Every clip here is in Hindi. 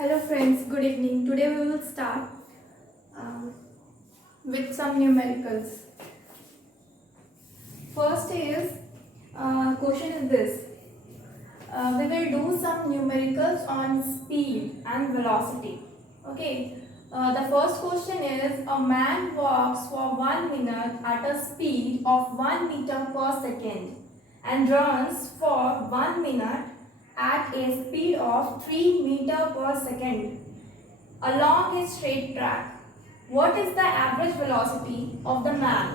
Hello friends, good evening. Today we will start with some numericals. First is question is this. We will do some numericals on speed and velocity. Okay. The first question is a man walks for 1 minute at a speed of 1 meter per second and runs for 1 minute at a speed of 3 meter per second along a straight track. What is the average velocity of the man?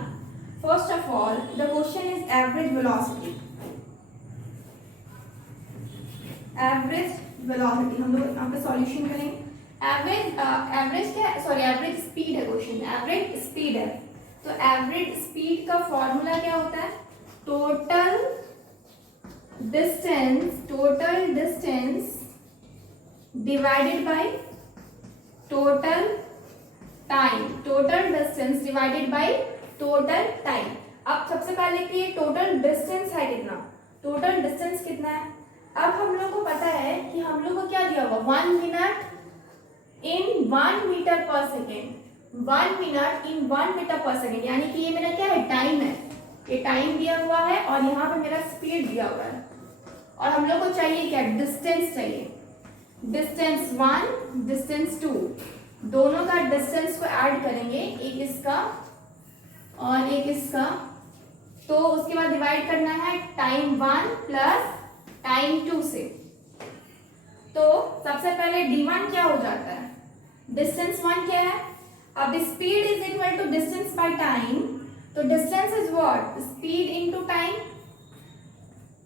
First of all, the question is average velocity. Average velocity हम लोग यहाँ पे सॉल्यूशन करेंगे. एवरेज स्पीड है क्वेश्चन. एवरेज स्पीड है तो एवरेज स्पीड का फॉर्मूला क्या होता है? Total distance divided by total time. Total distance divided by total time. अब सबसे पहले कि टोटल डिस्टेंस है कितना? टोटल डिस्टेंस कितना है? अब हम लोग को पता है कि हम लोग को क्या दिया हुआ? 1 मिनट इन 1 मीटर पर सेकेंड. 1 मिनट इन 1 मीटर पर सेकेंड यानी कि ये मेरा क्या है? टाइम है. ये टाइम दिया हुआ है और यहाँ पे मेरा स्पीड दिया हुआ है. और हम लोग को चाहिए क्या? डिस्टेंस चाहिए. डिस्टेंस 1, डिस्टेंस 2, दोनों का डिस्टेंस को ऐड करेंगे, एक इसका और एक इसका. तो उसके बाद डिवाइड करना है टाइम 1 प्लस टाइम 2 से. तो सबसे पहले d1 क्या हो जाता है? डिस्टेंस 1 क्या है? अब speed is equal to distance by time. तो distance is what? Speed into time.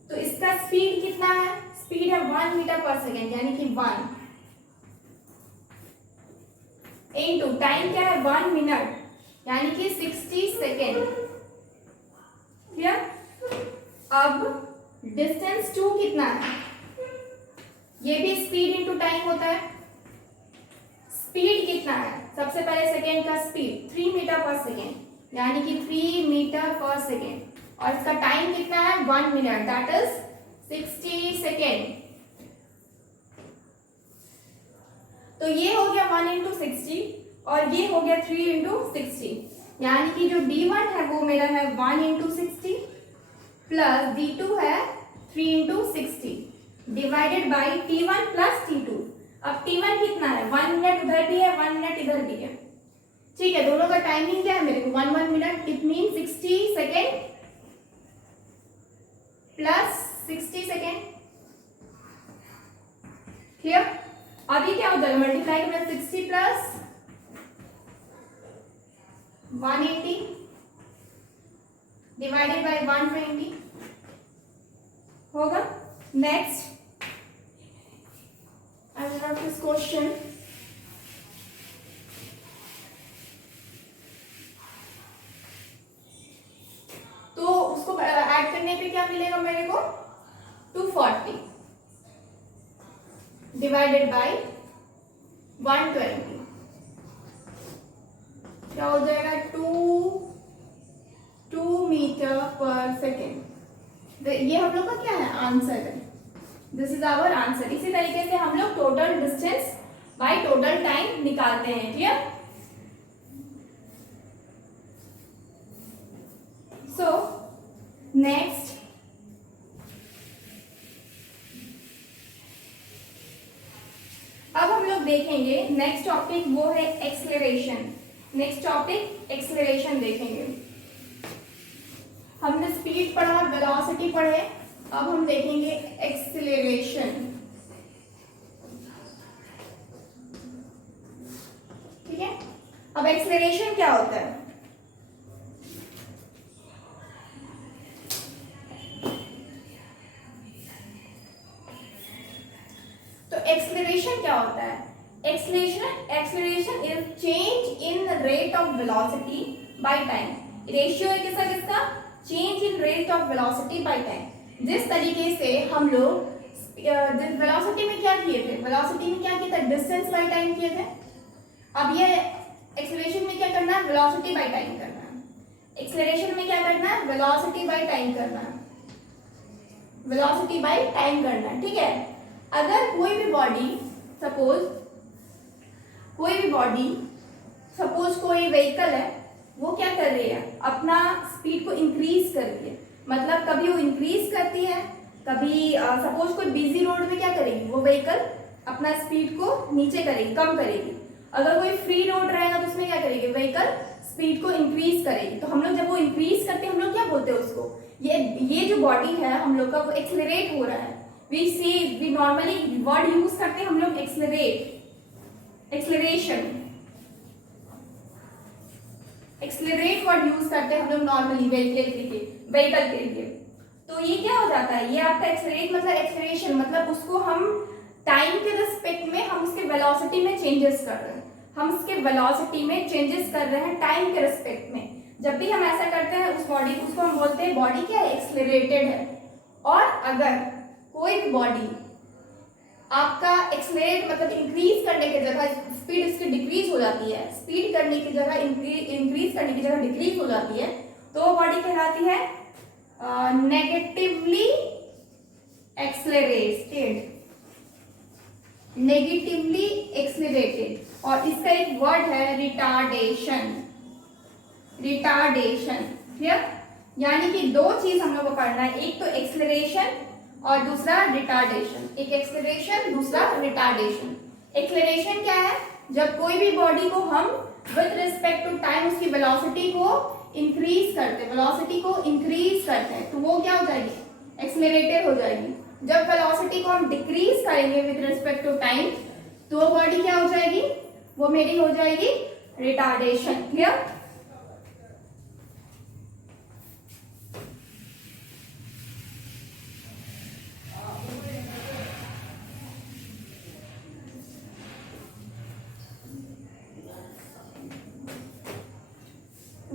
तो इसका स्पीड कितना है? स्पीड है 1 मीटर पर सेकेंड यानी कि 1 इनटू टाइम क्या है? 1 मिनट यानी कि 60 सेकेंड. क्लियर? अब डिस्टेंस 2 कितना है? ये भी स्पीड इनटू टाइम होता है. स्पीड कितना है? सबसे पहले सेकेंड का स्पीड 3 मीटर पर सेकेंड यानी कि 3 मीटर पर सेकेंड. और इसका टाइम कितना है? 1 मिनट दैट इज 60 सेकेंड. तो ये हो गया 1 इंटू 60 और ये हो गया 3 इंटू 60 यानी कि जो d1 है वो मेरा है 1 इंटू 60 प्लस d2 है 3 into 60 divided by t1 plus t2. अब t1 कितना है? 1 मिनट उधर भी है, 1 मिनट इधर भी है. ठीक है, दोनों का टाइमिंग क्या है मेरे को? 1 minute. It mean 60 second plus 60 second. Clear? अभी क्या हो जाएगा? मल्टीप्लाई करना 60 प्लस 180 डिवाइडेड बाई 120 होगा. Next I will have this question. तो उसको ऐड करने पे क्या मिलेगा मेरे को? 240 डिवाइडेड बाय 120 क्या हो जाएगा? 2 मीटर पर सेकेंड. ये हम लोग का क्या है? आंसर है. This is our answer. इसी तरीके से हम लोग total distance by total time निकालते हैं. क्लियर? सो नेक्स्ट अब हम लोग देखेंगे नेक्स्ट टॉपिक वो है एक्सेलरेशन. नेक्स्ट टॉपिक एक्सेलरेशन देखेंगे. हमने स्पीड पढ़ा, वेलोसिटी पढ़े, अब हम देखेंगे एक्सेलरेशन. ठीक है? अब एक्सेलरेशन क्या होता है? तो एक्सेलरेशन क्या होता है? Acceleration is change in rate of velocity by time. Ratio है किसका किसका? Change in rate of velocity by time. जिस तरीके से हम लोग वेलोसिटी में क्या किए थे? वेलोसिटी में क्या किया था? डिस्टेंस बाय टाइम किए थे. अब ये एक्सेलरेशन में क्या करना है? वेलोसिटी बाय टाइम करना है. एक्सेलरेशन में क्या करना है? वेलोसिटी बाय टाइम करना है. वेलोसिटी बाय टाइम करना है. ठीक है? अगर कोई भी बॉडी सपोज कोई भी बॉडी, सपोज कोई व्हीकल है, वो क्या कर रही है, अपना स्पीड को इंक्रीज कर रही है। मतलब कभी वो इंक्रीज करती है, कभी सपोज कोई बिजी रोड में क्या करेगी, वो व्हीकल अपना स्पीड को नीचे करेगी, कम करेगी। अगर कोई फ्री रोड रहेगा तो उसमें क्या करेगी, व्हीकल स्पीड को इंक्रीज करेगी। तो हम लोग जब वो इंक्रीज करते हैं, हम लोग क्या बोलते हैं उसको, ये जो बॉडी है हम लोग का, वो एक्सेलरेट हो रहा है। वी नॉर्मली वर्ड यूज करते हैं हम लोग accelerate, acceleration, accelerate word use करते हैं हम लोग नॉर्मली व्हीकल के लिए। तो ये क्या हो जाता है, ये आपका एक्सेलरेट मतलब एक्सेलरेशन, मतलब उसको हम टाइम के रिस्पेक्ट में हम उसके वेलोसिटी में चेंजेस कर रहे हैं, हम उसके वेलोसिटी में चेंजेस कर रहे हैं टाइम के रिस्पेक्ट में। जब भी हम ऐसा करते हैं उस बॉडी, उसको हम बोलते हैं बॉडी क्या है, एक्सेलरेटेड है। और अगर कोई भी बॉडी आपका एक्सेलरेट मतलब इंक्रीज करने की जगह स्पीड इसकी डिक्रीज हो जाती है, स्पीड करने की जगह इंक्रीज करने की जगह डिक्रीज हो जाती है, तो वो बॉडी कहलाती है नेगेटिवली एक्सेलरेटेड, नेगेटिवली एक्सेलरेटेड। और इसका एक वर्ड है रिटार्डेशन, रिटार्डेशन। क्लियर? यानी कि दो चीज हम लोग को पढ़ना है, एक तो एक्सेलरेशन और दूसरा रिटार्डेशन। एक एक्सेलरेशन, दूसरा रिटार्डेशन। एक्सेलरेशन क्या है, जब कोई भी बॉडी को हम विद रिस्पेक्ट टू टाइम उसकी वेलोसिटी को इंक्रीज करते हैं, वेलोसिटी को इंक्रीज करते हैं, तो वो क्या हो जाएगी, एक्सेलरेटेड हो जाएगी। जब वेलोसिटी को हम डिक्रीज करेंगे विद रिस्पेक्ट टू टाइम, तो वो बॉडी क्या हो जाएगी, वो मेरी हो जाएगी retardation. Clear?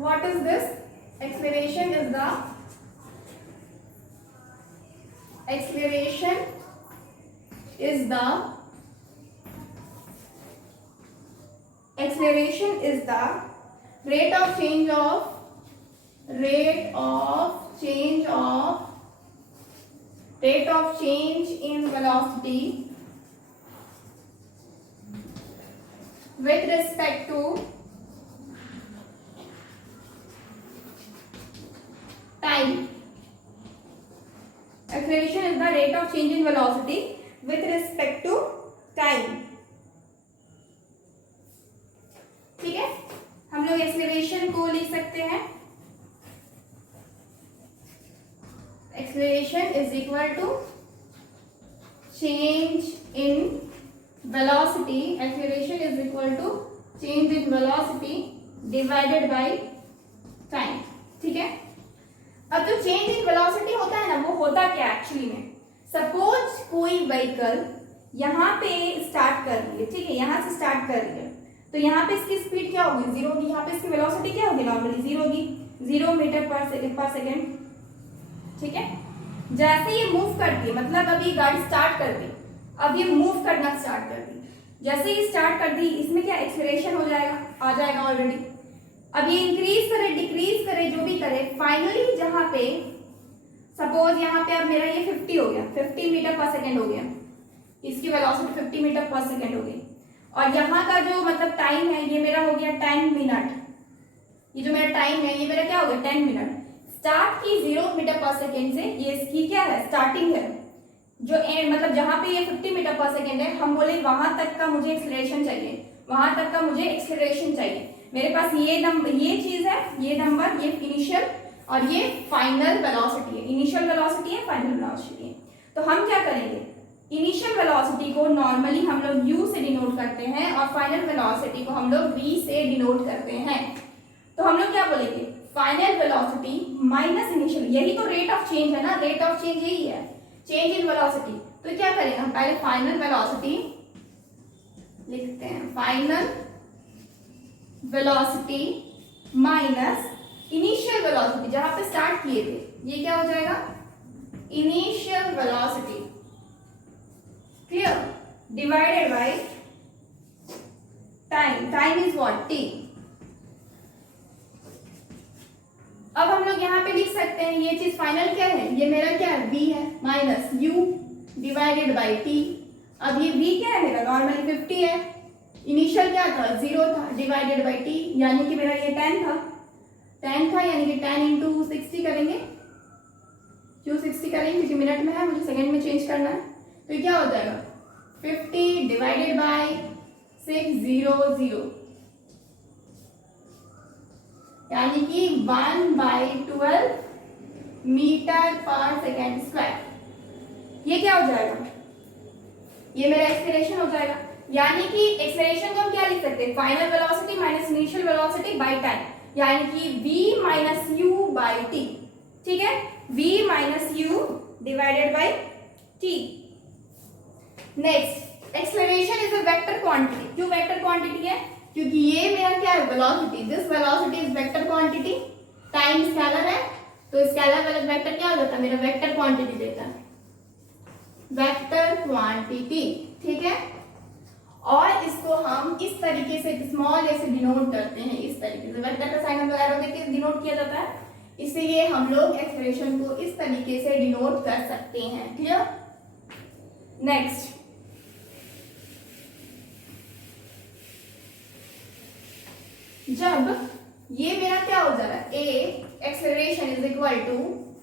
What is this? Acceleration is the rate of change in velocity with respect to time. Acceleration is the rate of change in velocity with respect to time. ठीक है, हम लोग एक्सेलरेशन को लिख सकते हैं, acceleration is equal to change in velocity, acceleration is equal to change in velocity divided by time. ठीक है, अब जो चेंज इन वेलोसिटी होता है ना, वो होता क्या एक्चुअली में, सपोज कोई व्हीकल यहाँ पे स्टार्ट कर रही है, ठीक है, यहाँ से स्टार्ट कर रही है, तो यहाँ पे इसकी स्पीड क्या होगी, जीरो होगी। यहाँ पे इसकी वेलोसिटी क्या होगी, नॉर्मली जीरो होगी, 0 मीटर पर सेकेंड। ठीक है, जैसे ये मूव करती है, मतलब अभी गाड़ी स्टार्ट कर दी, अब ये मूव करना स्टार्ट कर दी, जैसे ही स्टार्ट कर दी, इसमें क्या एक्सेलरेशन हो जाएगा, आ जाएगा ऑलरेडी। अब ये इंक्रीज करे, डिक्रीज करे, जो भी करे, फाइनली जहां पे सपोज यहाँ पे अब मेरा ये 50 हो गया, 50 मीटर पर सेकेंड हो गया, इसकी वेलोसिटी 50 मीटर पर सेकेंड हो गई। और यहाँ का जो मतलब टाइम है, ये मेरा हो गया 10 मिनट। ये जो मेरा टाइम है, ये मेरा क्या हो गया, 10 मिनट। स्टार्ट की 0 मीटर पर सेकेंड से, ये इसकी क्या है, स्टार्टिंग है, जो एंड मतलब जहां पे ये 50 मीटर पर सेकेंड है, हम बोले वहां तक का मुझे एक्सेलरेशन चाहिए, वहां तक का मुझे एक्सेलरेशन चाहिए। मेरे पास ये नंबर, ये चीज है, ये नंबर, ये इनिशियल और ये फाइनल वेलोसिटी है। इनिशियल वेलोसिटी है, फाइनल वेलोसिटी है। तो हम क्या करेंगे, इनिशियल वेलोसिटी को नॉर्मली हम लोग u से डिनोट करते हैं और फाइनल वेलोसिटी को हम लोग v से डिनोट करते हैं। तो हम लोग क्या बोलेंगे, फाइनल वेलोसिटी माइनस इनिशियल, यही तो रेट ऑफ चेंज है ना, रेट ऑफ चेंज यही है, चेंज इन वेलोसिटी। तो क्या करेंगे हम, पहले फाइनल वेलोसिटी लिखते हैं, final velocity minus initial velocity, जहां पे स्टार्ट किए थे, ये क्या हो जाएगा, initial velocity. Clear? Divided by time, time is what, t। अब हम लोग यहाँ पे लिख सकते हैं, ये चीज फाइनल क्या है, ये मेरा क्या है, v है, minus u divided by t। अब ये v क्या है मेरा, नॉर्मली 50 है, इनिशियल क्या था, 0 था, डिवाइडेड बाई टी, यानी कि मेरा ये 10 था, 10 था, यानी कि 10 इंटू 60 करेंगे, क्यों 60 करेंगे क्योंकि मिनट में है, मुझे सेकंड में चेंज करना है। तो क्या हो जाएगा 50 डिवाइडेड बाई 600, यानी कि 1/12 मीटर पर सेकेंड स्क्वायर। ये क्या हो जाएगा, ये मेरा एक्सेलरेशन हो जाएगा। यानी कि एक्सेलरेशन को हम क्या लिख सकते हैं, final velocity minus initial velocity by time, यानी कि v minus you by T. ठीक है, v minus you divided by T. Next, acceleration is a vector quantity. क्यों वेक्टर क्वांटिटी है, क्योंकि ये मेरा क्या है, velocity, this velocity is vector quantity, time scalar है, तो स्केलर वाला वेक्टर क्या हो जाता है, मेरा वेक्टर क्वांटिटी देता है, वेक्टर क्वांटिटी। ठीक है, और इसको हम इस तरीके से स्मॉल ए से डिनोट करते हैं, इस तरीके से वेक्टर का साइन हम लोग एरो देके डिनोट किया जाता है, इसलिए हम लोग एक्सप्रेशन को इस तरीके से डिनोट कर सकते हैं। क्लियर। नेक्स्ट, जब ये मेरा क्या हो जा रहा है, a acceleration is equal to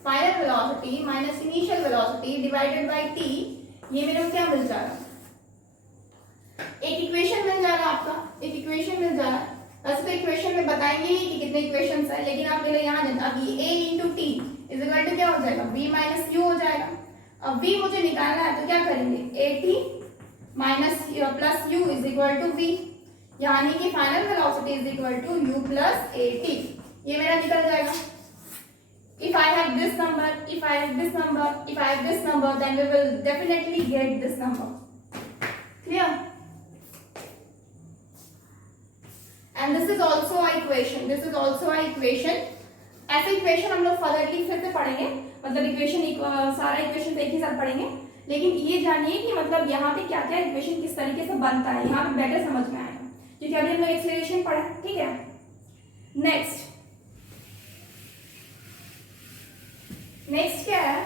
final velocity minus initial velocity divided by t, ये मेरे को क्या मिल जा रहा है, एक इक्वेशन मिल जा रहा है आपका, एक इक्वेशन मिल जा रहा है। वैसे तो इक्वेशन में बताएंगे ही कि कितने इक्वेशंस है, लेकिन आप पहले यहाँ जाना, अब ये a into t is equal to क्या हो जाएगा, b माइनस यू हो जाएगा। अब v मुझे निकालना है तो क्या करेंगे, a t minus plus u is equal to v, यानी कि final velocity is equal to u plus a t। ये मेरा निकल जाएगा। If I have this number, if I have this number, if I have this number, then we will definitely get this number. Clear? And this is also a equation. This is also a equation. ऐसे इक्वेशन हम लोग फर्दरली फिर से पढ़ेंगे, मतलब इक्वेशन सारा इक्वेशन एक ही साथ पढ़ेंगे, लेकिन ये जानिए कि मतलब यहाँ पे क्या क्या इक्वेशन किस तरीके से बनता है, यहाँ पे बेटर समझ में आएगा, क्योंकि अभी हम लोग एक्सेलरेशन पढ़ा। ठीक है, नेक्स्ट क्या है,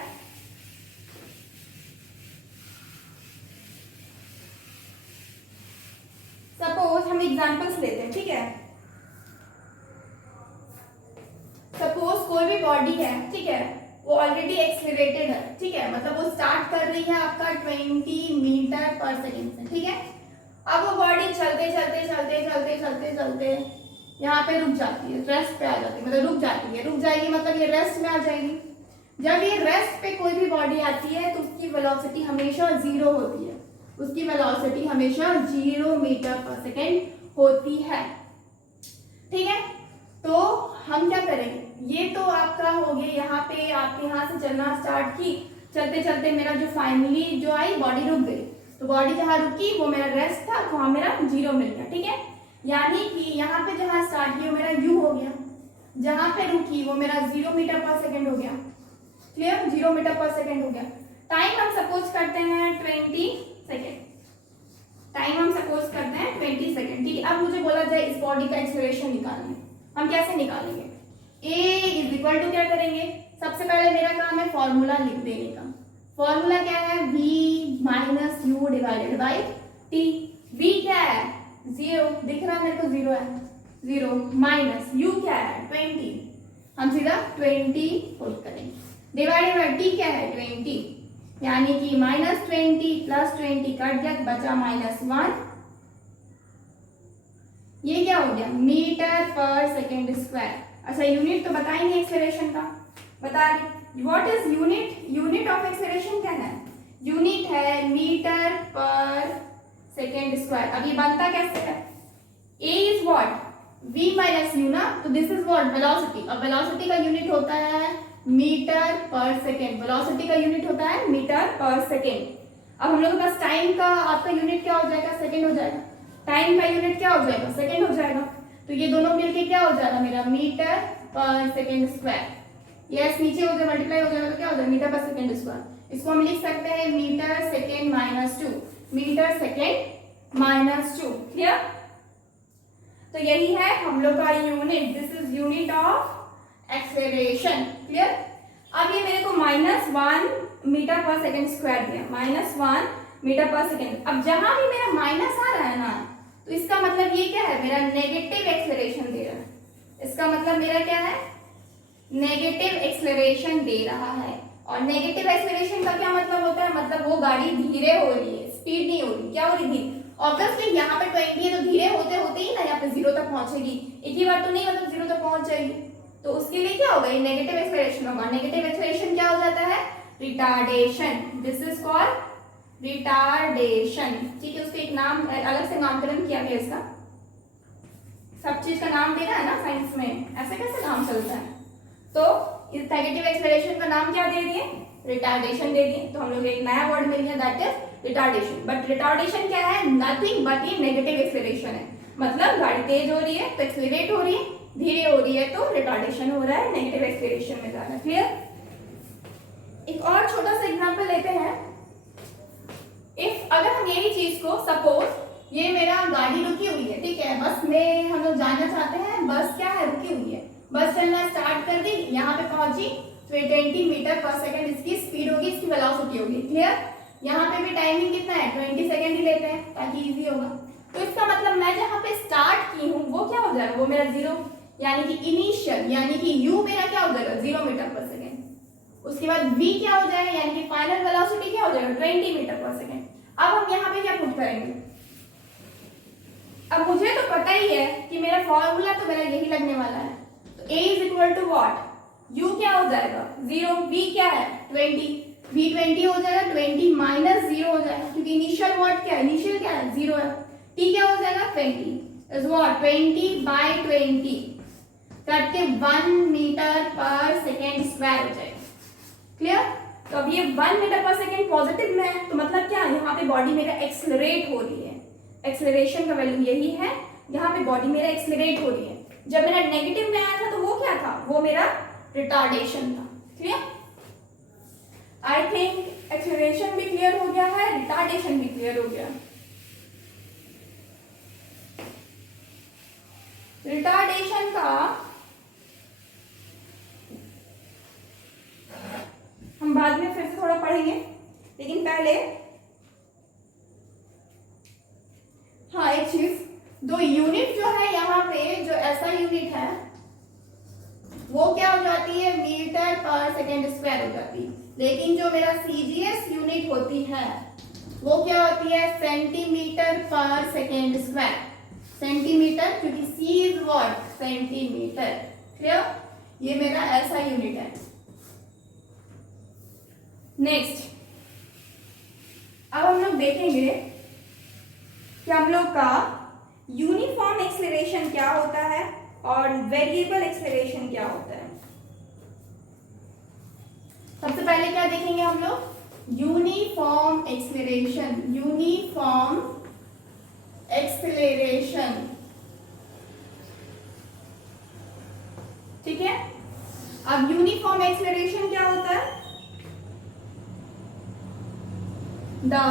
सपोज हम एग्जांपल्स लेते हैं। ठीक है, सपोज कोई भी बॉडी है, ठीक है, वो ऑलरेडी एक्सेलरेटेड है, ठीक है, मतलब वो स्टार्ट कर रही है आपका 20 मीटर पर सेकेंड से। ठीक है, अब वो बॉडी चलते चलते चलते चलते चलते चलते यहाँ पे रुक जाती है, रेस्ट पे आ जाती है, मतलब रुक जाती है, रुक जाएगी मतलब ये रेस्ट में आ जाएगी। जब ये रेस्ट पे कोई भी बॉडी आती है तो उसकी वेलोसिटी हमेशा 0 होती है, उसकी वेलोसिटी हमेशा 0 मीटर पर सेकेंड होती है। ठीक है, तो हम क्या करेंगे, ये तो आपका हो गया, यहाँ पे आपके यहाँ से चलना स्टार्ट की, चलते चलते मेरा जो फाइनली जो आई बॉडी रुक गई, तो बॉडी जहाँ रुकी वो मेरा रेस्ट था, तो वहाँ मेरा 0 मिल गया। ठीक है, यानी कि यहाँ पे जहाँ स्टार्ट की वो मेरा u हो गया, जहाँ पे रुकी वो मेरा 0 मीटर पर सेकेंड हो गया। क्लियर, 0 मीटर पर सेकेंड हो गया। टाइम हम सपोज करते हैं 20 सेकेंड, टाइम हम सपोज करते हैं 20 सेकेंड। ठीक है, अब मुझे बोला जाए इस बॉडी का एक्सेलरेशन निकालना है, हम कैसे निकालेंगे, a इज इक्वल टू क्या करेंगे, सबसे पहले मेरा काम है फॉर्मूला लिख देने का। फॉर्मूला क्या है, v minus you divided by T. v क्या है, 0 दिख रहा है मेरे को, 0 है, 0 माइनस u क्या है 20, हम सीधा 20 पुट करेंगे, डिवाइडेड बाई टी क्या है 20, यानी कि -20 प्लस 20 कट गया, बचा -1। ये क्या हो गया, मीटर पर सेकेंड स्क्वायर। अच्छा, यूनिट तो बताएंगे एक्सेलरेशन का, बता रही what is unit, unit of acceleration क्या है, यूनिट है मीटर पर सेकेंड स्क्वायर। अब ये बनता कैसे है, a is what, v minus you ना, तो दिस इज व्हाट वेलोसिटी। अब वेलोसिटी का यूनिट होता है मीटर पर सेकेंड, वेलोसिटी का यूनिट होता है मीटर पर सेकेंड। अब हम लोग के पास टाइम का आपका यूनिट क्या हो जाएगा, सेकेंड हो जाएगा, टाइम का यूनिट क्या हो जाएगा, सेकेंड हो जाएगा, तो ये दोनों मिलके क्या हो जाएगा मेरा मीटर पर सेकेंड स्क्वायर। यस, नीचे हो जाए मल्टीप्लाई हो जाएगा तो क्या हो जाएगा मीटर पर सेकेंड स्क्वायर। इसको हम लिख सकते हैं metre second minus 2, metre second minus 2। Clear, तो यही है हम लोग का unit, this is unit of acceleration. Clear, अब ये मेरे को -1 मीटर पर सेकेंड स्क्वायर दिया, -1 मीटर पर सेकेंड। अब जहां भी मेरा माइनस आ रहा है ना, तो इसका मतलब ये क्या है, मेरा नेगेटिव एक्सेलरेशन दे रहा है। इसका मतलब मेरा क्या है, नेगेटिव एक्सेलरेशन दे रहा है। और नेगेटिव एक्सेलरेशन का क्या मतलब होता है, मतलब वो गाड़ी धीरे हो रही है, स्पीड नहीं हो रही, क्या हो रही थी। ऑब्वियसली यहाँ पे 20 है तो धीरे होते होते ही ना यहाँ पे 0 तक पहुंचेगी, एक ही बार तो नहीं, मतलब 0 तक पहुंच जाएगी। तो उसके लिए क्या होगा, ये नेगेटिव एक्सेलरेशन होगा। नेगेटिव एक्सेलरेशन क्या हो जाता है, retardation. This is called retardation. ठीक है, उसको एक नाम, अलग से नामकरण किया गया इसका। सब चीज का नाम देना है ना साइंस में, ऐसे कैसे काम चलता है। तो इस नेगेटिव एक्सेलरेशन का नाम क्या दे दिए, रिटार्डेशन दे दिए। तो हम लोग एक नया वर्ड मिल गया, that is retardation. But retardation क्या है, नथिंग बट ये नेगेटिव एक्सेलरेशन है। मतलब गाड़ी तेज हो रही है तो एक्सेलरेट हो रही है, धीरे हो रही है तो रिटार्डेशन हो रहा है, नेगेटिव एक्सेलरेशन में जा रहा है। क्लियर। एक और छोटा सा एग्जांपल लेते हैं। इफ अगर हम यही चीज को, सपोज ये मेरा गाड़ी रुकी हुई है, ठीक है, बस में हम लोग जाना चाहते हैं, बस क्या है, रुकी हुई है, बस चलना स्टार्ट कर दी, यहाँ पे पहुंची, 20 मीटर पर सेकंड इसकी स्पीड होगी, इसकी वेलोसिटी होगी। क्लियर। यहाँ पे भी टाइमिंग कितना है, 20 सेकंड ही लेते हैं ताकि इजी होगा। तो इसका मतलब मैं जहाँ पे स्टार्ट की हूँ वो क्या हो जाएगा, वो मेरा 0, यानी कि इनिशियल, यानी कि u मेरा क्या हो जाएगा, 0 मीटर पर सेकंड। उसके बाद v क्या हो जाएगा, यानी कि फाइनल वेलोसिटी क्या हो जाएगा, 20 मीटर पर सेकंड। अब हम यहाँ पे क्या पुट करेंगे, अब मुझे तो पता ही है कि मेरा फॉर्मूला तो मेरा यही लगने वाला है। तो a is equal to what, u क्या हो जाएगा 0, v क्या है 20, v 20 हो जाएगा, 20 माइनस 0 हो जाएगा, क्योंकि इनिशियल वॉट क्या है, इनिशियल क्या है 0 है। t क्या हो जाएगा 20 इज वॉट 20/20 करके 1 मीटर पर सेकेंड स्क्वायर हो जाएगा। क्लियर। तो अब ये 1 मीटर पर सेकेंड पॉजिटिव में है, तो मतलब क्या, यहाँ पे बॉडी मेरा एक्सेलरेट हो रही है। एक्सेलरेशन का वैल्यू यही है, यहाँ पे बॉडी मेरा एक्सेलरेट हो रही है। जब मेरा नेगेटिव में आया था तो वो क्या था, वो मेरा रिटार्डेशन था। क्लियर। आई थिंक एक्सेलरेशन भी क्लियर हो गया है, रिटार्डेशन भी क्लियर हो गया। रिटार्डेशन का हम बाद में फिर से थोड़ा पढ़ेंगे, लेकिन पहले हाँ एक चीज, दो यूनिट जो है यहाँ पे, जो ऐसा यूनिट है वो क्या हो जाती है, मीटर पर सेकेंड स्क्वायर हो जाती है। लेकिन जो मेरा सीजीएस यूनिट होती है वो क्या होती है, सेंटीमीटर पर सेकेंड स्क्वायर। सेंटीमीटर, क्योंकि सी इज व्हाट, सेंटीमीटर। क्लियर। ये मेरा ऐसा यूनिट है। नेक्स्ट, अब हम लोग देखेंगे कि हम लोग का यूनिफॉर्म एक्सेलरेशन क्या होता है और वेरिएबल एक्सेलरेशन क्या होता है। सबसे पहले क्या देखेंगे हम लोग, यूनिफॉर्म एक्सेलरेशन। यूनिफॉर्म एक्सेलरेशन, ठीक है। अब यूनिफॉर्म एक्सेलरेशन क्या होता है, the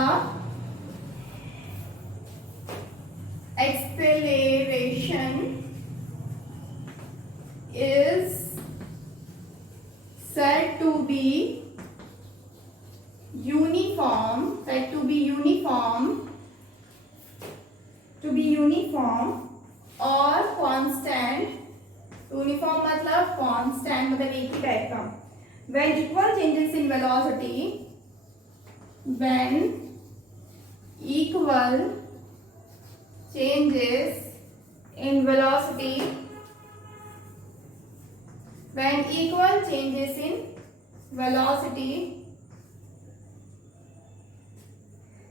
acceleration is said to be uniform, or constant। Uniform मतलब कांस्टेंट, मतलब एक ही टाइप का। when equal changes in velocity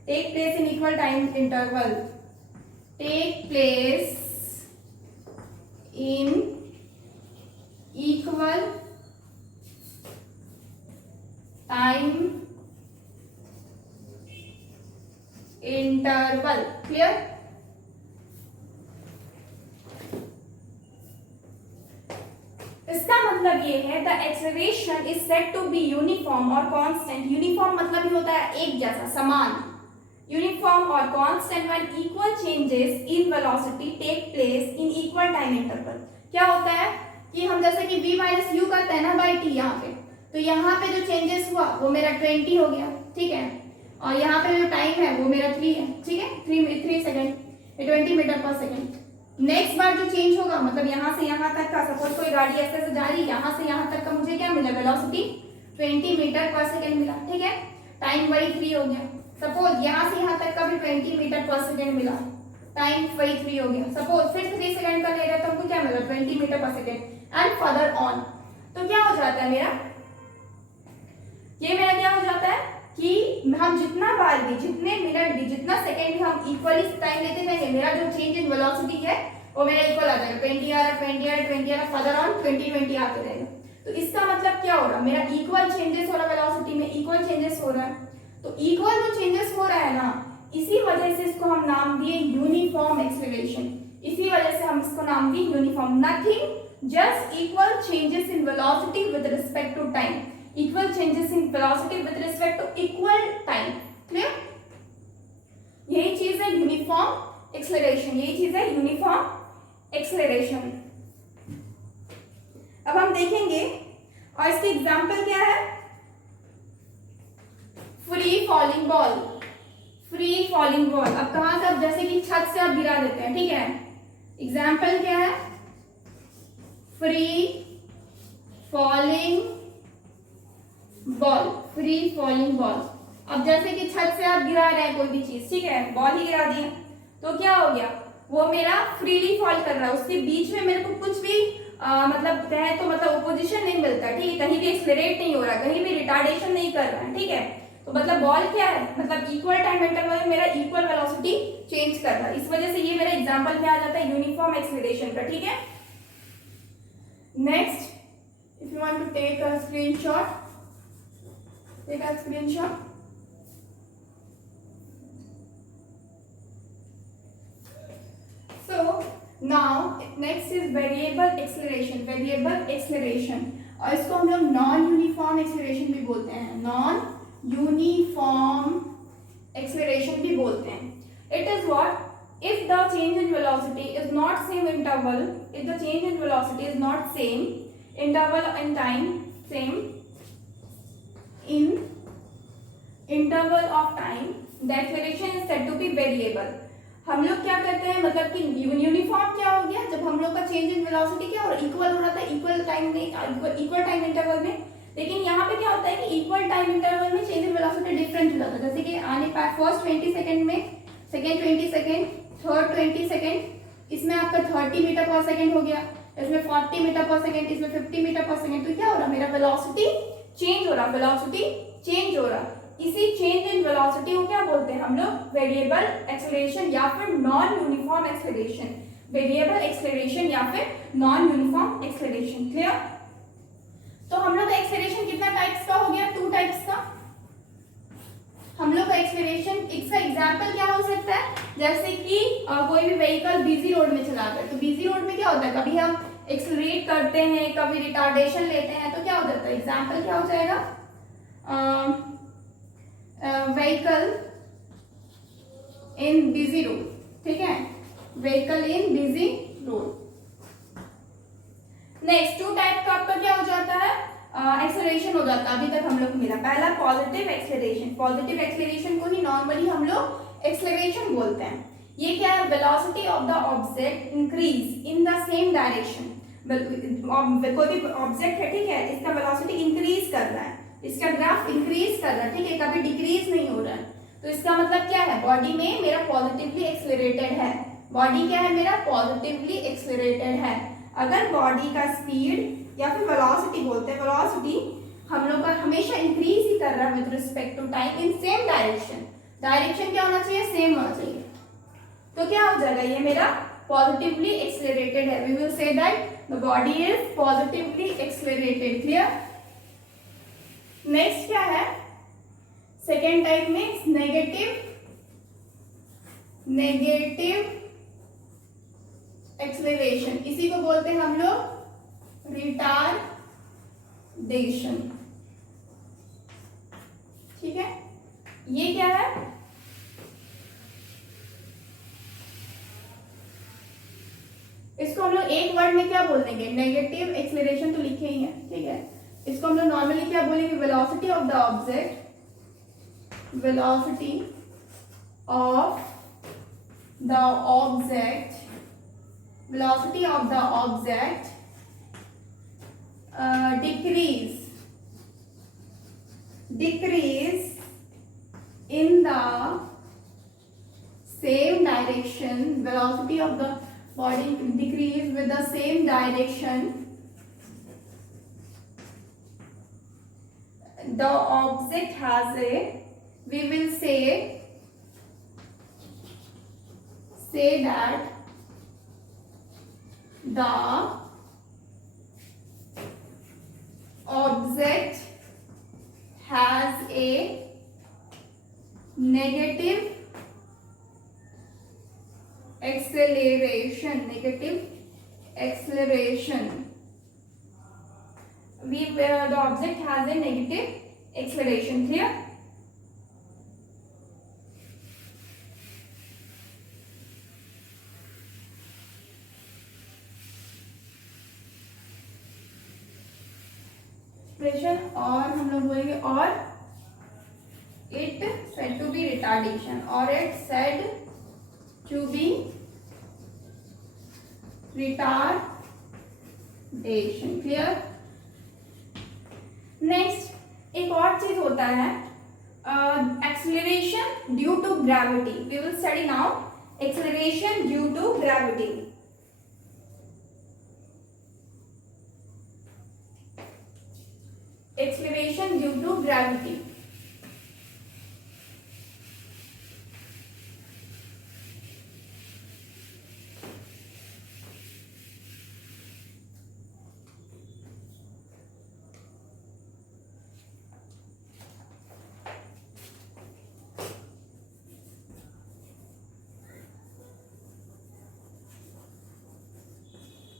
take place in equal time interval, take place in equal time interval। Clear. इसका मतलब ये है the acceleration is said to be uniform और कांस्टेंट। यूनिफॉर्म मतलब ही होता है एक जैसा, समान। यूनिफॉर्म और constant when equal changes in velocity take place in equal time interval. क्या होता है कि हम जैसे कि v माइनस यू करते हैं ना बाई टी, यहाँ पे तो यहाँ पे जो चेंजेस हुआ वो मेरा 20 हो गया, ठीक है। और यहाँ पे जो टाइम है वो मेरा 3 है, ठीक है, 3 सेकेंड। 20 मीटर पर सेकेंड। नेक्स्ट बार जो चेंज होगा मतलब यहाँ से यहाँ तक का, सपोज कोई गाड़ी ऐसे जा रही है, यहाँ से यहाँ तक का मुझे क्या मिला, वेलोसिटी 20 मीटर पर सेकेंड मिला, ठीक है। टाइम वही 3 हो गया। सपोज यहाँ से यहाँ तक का भी 20 मीटर पर सेकेंड मिला, टाइम वही 3 हो गया। सपोज फिर 3 सेकेंड का ले रहे तो हमको क्या मिला, 20 मीटर पर सेकेंड एंड फर्दर ऑन। तो क्या हो जाता है मेरा, ये मेरा क्या हो जाता है कि हम जितना बार भी, जितने मिनट भी, जितना सेकेंड भी हम इक्वली टाइम लेते जाएंगे, मेरा जो चेंज इन वेलोसिटी है वो मेरा इक्वल आ जाएगा। 20 आ रहा, 20 आ रहा, 20 आ रहा, फर्दर ऑन 20 आते रहेगा। तो इसका मतलब क्या हो रहा है, मेरा इक्वल चेंजेस हो रहा है वेलोसिटी में, इक्वल चेंजेस हो रहा है। तो इक्वल जो चेंजेस हो रहा है ना, इसी वजह से इसको हम नाम दिए यूनिफॉर्म एक्सेलरेशन। इसी वजह से हम इसको नाम दिए uniform. Nothing, just equal changes in velocity with respect to time, equal changes in velocity with respect to equal time. Clear? यही चीज है यूनिफॉर्म एक्सेलरेशन, यही चीज है यूनिफॉर्म एक्सेलरेशन। अब हम देखेंगे और इसके एग्जाम्पल क्या है, free falling ball. Free falling ball, अब कहां से, अब जैसे कि छत से आप गिरा देते हैं, ठीक है। एग्जाम्पल क्या है, free falling ball, free falling ball. अब जैसे कि छत से आप गिरा रहे हैं कोई भी चीज, ठीक है, बॉल ही गिरा दिए, तो क्या हो गया, वो मेरा फ्रीली फॉल कर रहा है, उसके बीच में मेरे को कुछ भी मतलब कहे तो मतलब ओपोजिशन नहीं मिलता, ठीक है, कहीं भी एक्सेलरेट नहीं हो रहा, कहीं भी रिटार्डेशन नहीं कर रहा है, ठीक है। तो मतलब बॉल क्या है, मतलब इक्वल टाइम इंटरवल में मेरा इक्वल वेलोसिटी चेंज कर रहा है। इस वजह से ये मेरा एग्जांपल में आ जाता है यूनिफॉर्म एक्सेलरेशन का, ठीक है। Next, if you want to take a screenshot, take a screenshot. So now next is variable acceleration, variable acceleration, और इसको हम लोग नॉन यूनिफॉर्म एक्सेलरेशन भी बोलते हैं, नॉन यूनिफॉर्म एक्सेलरेशन भी बोलते हैं। It is what, if the change in velocity is not same interval, if the change in velocity is not same interval in time, same in interval of time, the acceleration is said to be variable। हम लोग क्या करते हैं, मतलब कि यूनिफॉर्म क्या हो गया, जब हम लोग का चेंज इन वेलोसिटी क्या और इक्वल हो रहा था, इक्वल टाइम में, इक्वल टाइम इंटरवल में। लेकिन यहाँ पे क्या होता है कि इक्वल टाइम इंटरवल में चेंज इन वेलोसिटी डिफरेंट हो जाता है। जैसे कि आने पाए फर्स्ट 20 सेकंड में, सेकंड 20 सेकंड, थर्ड 20 सेकंड, इसमें आपका 30 मीटर पर सेकंड हो गया, इसमें 40 मीटर पर सेकंड, इसमें 50 मीटर पर सेकंड। तो क्या हो रहा है, मेरा वेलोसिटी चेंज हो रहा, वेलोसिटी चेंज हो रहा। इसी चेंज इन वेलोसिटी को क्या बोलते हैं हम लोग, वेरिएबल एक्सेलरेशन या फिर non uniform acceleration, variable acceleration या फिर नॉन यूनिफॉर्म एक्सेलरेशन। क्लियर? तो हम लोग का एक्सेलरेशन कितना टाइप्स का हो गया, 2 टाइप्स का। हम लोग का एक्सेलरेशन, इसका एग्जांपल क्या हो सकता है, जैसे कि कोई भी व्हीकल बिजी रोड में चला रहा है, तो बिजी रोड में क्या होता है, कभी हम एक्सेलरेट करते हैं, कभी रिटार्डेशन लेते हैं, तो क्या हो जाता है, एग्जांपल क्या हो जाएगा, व्हीकल इन बिजी रोड, ठीक है, vehicle in busy road. Next 2 type का आपका क्या हो जाता है, एक्सेलरेशन हो जाता है। अभी तक हम लोग मिला पहला पॉजिटिव एक्सेलरेशन, पॉजिटिव एक्सेलरेशन को ही नॉर्मली हम लोग एक्सेलरेशन बोलते हैं। ये क्या है, velocity of the object increase in the same direction. कोई भी ऑब्जेक्ट है, ठीक है, इसका वेलोसिटी इंक्रीज कर रहा है, इसका ग्राफ इंक्रीज कर रहा है, ठीक है, कभी डिक्रीज नहीं हो रहा है। तो इसका मतलब क्या है, बॉडी में मेरा पॉजिटिवली एक्सेलरेटेड है, बॉडी क्या है मेरा पॉजिटिवली एक्सेलरेटेड है। अगर बॉडी का स्पीड या फिर वेलोसिटी बोलते हैं, वेलोसिटी हम लोग का हमेशा इंक्रीज ही कर रहा है with respect to time in same direction. Direction क्या होना चाहिए, सेम होना चाहिए। तो क्या हो जाएगा, ये मेरा पॉजिटिवली एक्सेलरेटेड है। We will say that the body is positively accelerated. Clear? Next क्या है, सेकेंड टाइप में नेगेटिव एक्सेलरेशन, इसी को बोलते हैं हम लोग रिटार्डेशन, ठीक है। ये क्या है, इसको हम लोग एक वर्ड में क्या बोल देंगे, नेगेटिव एक्सेलरेशन तो लिखे ही है, ठीक है। इसको हम लोग नॉर्मली क्या बोलेंगे, velocity of the object, velocity of the object, velocity of the object decrease in the same direction, velocity of the body decrease with the same direction, the object has a, we will say that the object has a negative acceleration. The object has a negative acceleration. Clear? और हम लोग बोलेंगे और it said to be retardation, or it said to be retardation. Clear? Next एक और चीज होता है acceleration due to gravity. We will study now acceleration due to gravity. Acceleration due to gravity.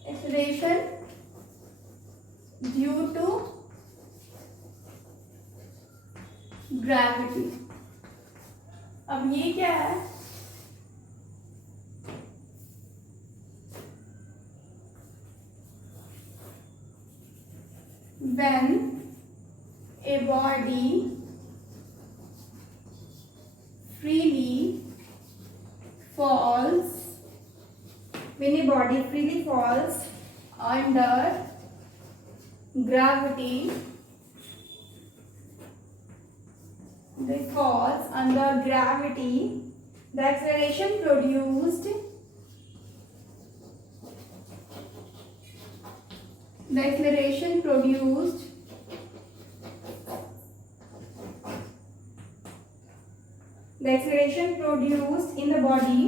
Acceleration due to gravity. अब ये क्या है? When a body freely falls under gravity, the acceleration produced in the body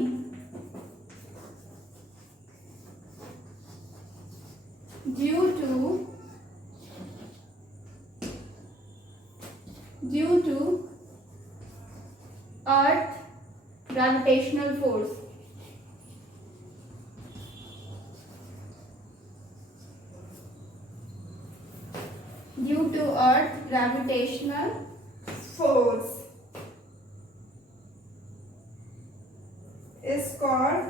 due to earth gravitational force. Due to earth gravitational force is called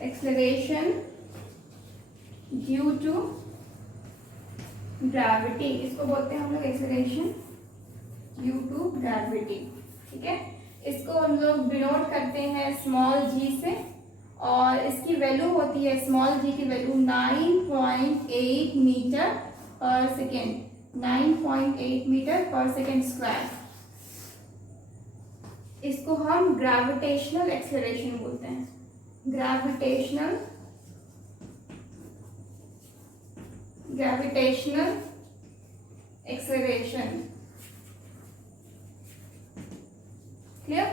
acceleration due to gravity. इसको बोलते हैं हम लोग एक्सेलरेशन ड्यू टू ग्रेविटी. ठीक है, इसको हम लोग डिनोट करते हैं स्मॉल जी से और इसकी वैल्यू होती है स्मॉल जी की वैल्यू 9.8 मीटर पर सेकेंड. 9.8 मीटर पर सेकेंड स्क्वायर. इसको हम ग्रेविटेशनल एक्सेलरेशन बोलते हैं. Gravitational acceleration. Clear?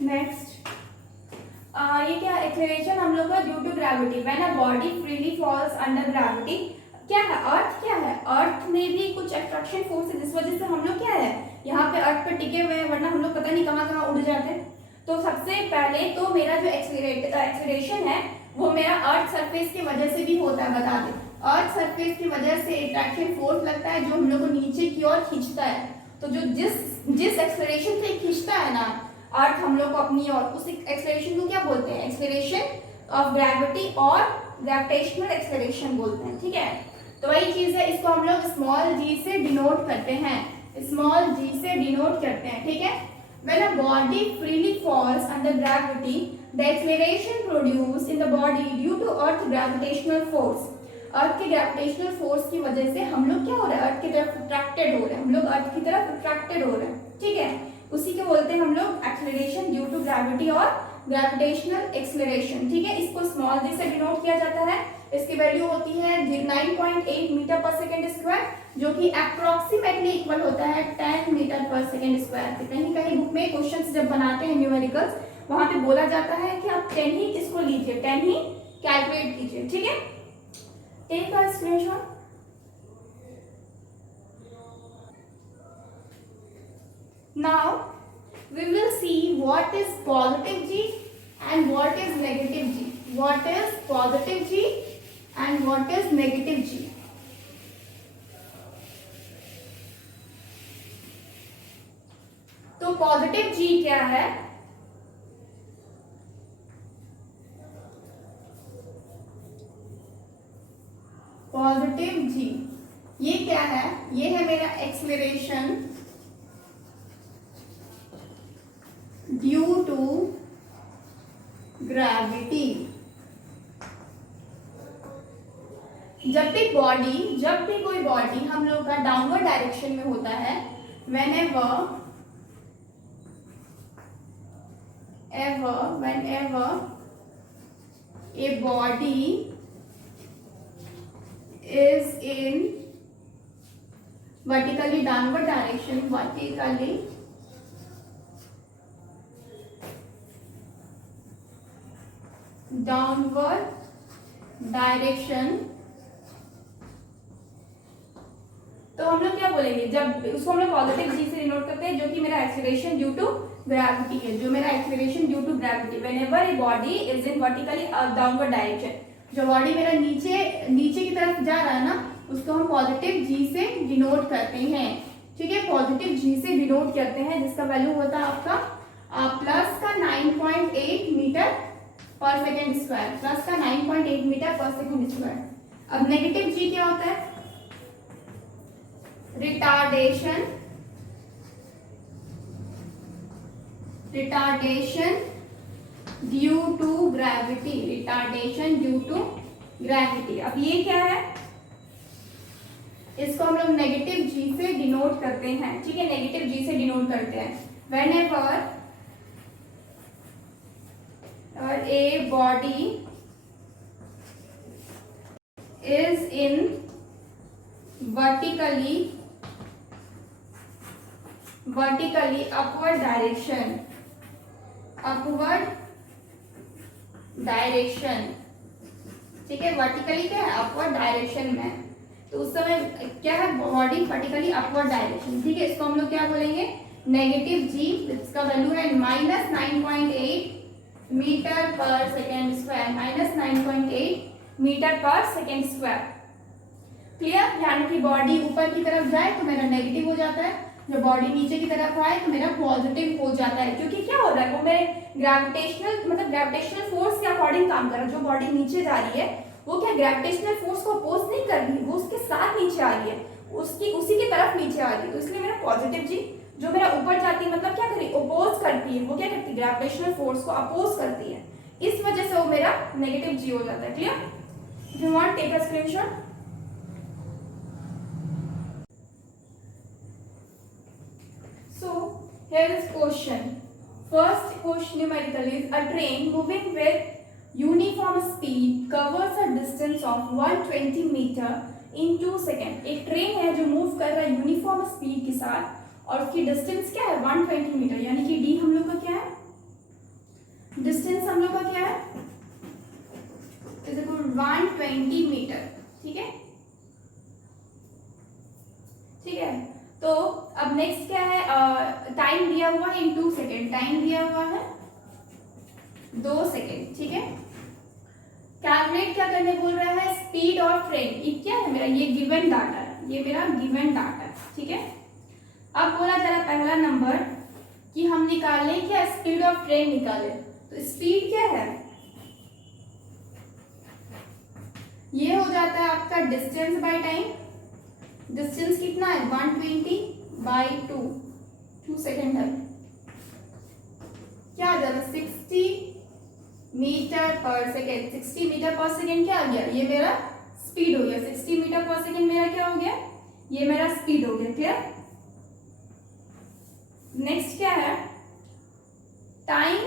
Next, ये क्या एक्सेलरेशन हम लोग का due to gravity. When a body freely falls under gravity. क्या है अर्थ? क्या है अर्थ में भी कुछ अट्रैक्शन फोर्स है जिस वजह से हम लोग क्या है यहाँ पे अर्थ पे टिके हुए हैं, वरना हम लोग पता नहीं कहाँ उड़ जाते. तो सबसे पहले तो मेरा जो एक्सेलरेशन है वो मेरा अर्थ सरफेस की वजह से भी होता है. बता दें, अर्थ सरफेस की वजह से अट्रैक्शन फोर्स लगता है जो हम लोग को नीचे की ओर खींचता है तो जो जिस एक्सेलरेशन से खींचता है ना अर्थ हम लोग को अपनी ओर, उस एक्सेलरेशन को क्या बोलते हैं? एक्सेलरेशन ऑफ ग्रेविटी और ग्रेविटेशनल एक्सेलरेशन बोलते हैं। ठीक है, तो वही चीज है, इसको हम लोग स्मॉल जी से डिनोट करते हैं, स्मॉल जी से डिनोट करते हैं। ठीक है, when a body freely falls under gravity, the acceleration produced in the body due to earth gravitational force, अर्थ के ग्रेविटेशनल फोर्स की वजह से हम लोग क्या हो रहा है? अर्थ की तरफ अट्रैक्टेड हो रहे हैं, हम लोग अर्थ की तरफ अट्रैक्टेड हो रहे हैं। ठीक है, उसी को बोलते हैं हम लोग एक्सेलरेशन ड्यू टू ग्रेविटी और ग्रेविटेशनल एक्सेलरेशन। ठीक है, इसको स्मॉल जी से डिनोट किया जाता है। इसकी वैल्यू होती है 9.8 मीटर पर सेकेंड स्क्वायर, जो कि अप्रोक्सीमेटली इक्वल होता है 10 मीटर पर सेकेंड स्क्वायर। कहीं कहीं बुक में क्वेश्चंस जब बनाते हैं न्यूमेरिकल्स, वहां पे बोला जाता है कि आप 10 ही किसको लीजिए, 10 ही कैलकुलेट कीजिए। ठीक है, take a screenshot. Now we will see what is positive G and what is negative G. What is positive G and what is negative G. तो पॉजिटिव G क्या है? पॉजिटिव G ये क्या है? ये है मेरा एक्सेलरेशन ड्यू टू ग्रेविटी। जब भी कोई बॉडी हम लोग का डाउनवर्ड डायरेक्शन में होता है, whenever a body is in vertically downward direction, downward direction, तो हम लोग क्या बोलेंगे? जब उसको हम लोग पॉजिटिव जी से डिनोट करते हैं, जो कि मेरा एक्सेलरेशन ड्यू टू ग्रेविटी है, जो मेरा acceleration due to gravity. Whenever a body is in vertically downward direction, जो बॉडी मेरा नीचे की तरफ जा रहा है ना, उसको हम पॉजिटिव जी से डिनोट करते हैं। ठीक है, पॉजिटिव जी से डिनोट करते हैं, जिसका वैल्यू होता है आपका प्लस का 9.8 मीटर पर सेकेंड स्क्वायर, प्लस का 9.8 मीटर पर सेकेंड स्क्वायर। अब नेगेटिव जी क्या होता है? Retardation due to gravity, retardation due to gravity. अब ये क्या है? इसको हम लोग नेगेटिव जी से डिनोट करते हैं। ठीक है, नेगेटिव जी से डिनोट करते हैं whenever a body is in vertically upward direction, ठीक है, वर्टिकली क्या है? अपवर्ड डायरेक्शन में, तो उस समय क्या है? Body vertically upward direction. ठीक है, इसको हम लोग क्या बोलेंगे? नेगेटिव जी, इसका वैल्यू है -9.8 मीटर पर सेकेंड स्क्वायर, -9.8 मीटर पर सेकेंड स्क्वायर। क्लियर? यानी कि बॉडी ऊपर की तरफ जाए तो मेरा नेगेटिव हो जाता है, जब बॉडी नीचे की तरफ आए तो मेरा पॉजिटिव हो जाता है। क्योंकि क्या हो रहा है? वो मेरे ग्रेविटेशनल फोर्स के अकॉर्डिंग काम कर रहा है। जो बॉडी नीचे जा रही है वो क्या ग्रेविटेशनल फोर्स को अपोज नहीं कर रही है, वो उसके साथ नीचे आ रही है, उसी की तरफ नीचे आ रही है। तो इसलिए मेरा पॉजिटिव जी जो मेरा ऊपर जाती है, मतलब क्या करी? अपोज करती है। वो क्या करती है? ग्रेविटेशनल फोर्स को अपोज करती है, इस वजह से वो मेरा नेगेटिव जी हो जाता है। Clear? If you want take a screenshot. So here is question. First question numerical is a train moving with uniform speed covers a distance of 120 meter in 2 seconds. एक ट्रेन है जो मूव कर रहा है यूनिफॉर्म स्पीड के साथ, और उसकी डिस्टेंस क्या है? 120 मीटर, यानी कि डी हम लोग का क्या है? डिस्टेंस हम लोग का क्या है? Is equal 120 metre. ठीक है, ठीक है। तो अब नेक्स्ट क्या है? टाइम दिया हुआ है इन 2 सेकेंड, टाइम दिया हुआ है 2 सेकेंड। ठीक है, कैलकुलेट क्या करने बोल रहा है? Speed of train. ये क्या है मेरा? ये गिवन डाटा है, ये मेरा गिवन डाटा है। ठीक है, अब बोला नंबर कि हम निकालें क्या, स्पीड ऑफ ट्रेन निकालें। तो स्पीड क्या है, ये हो जाता है आपका डिस्टेंस बाय टाइम। डिस्टेंस कितना है 120/2 सेकेंड है, क्या आ जाएगा 60 मीटर पर सेकेंड। 60 मीटर पर सेकेंड क्या आ गया, ये मेरा स्पीड हो गया। 60 मीटर पर सेकेंड मेरा क्या हो गया, ये मेरा स्पीड हो गया। क्लियर। नेक्स्ट क्या है, time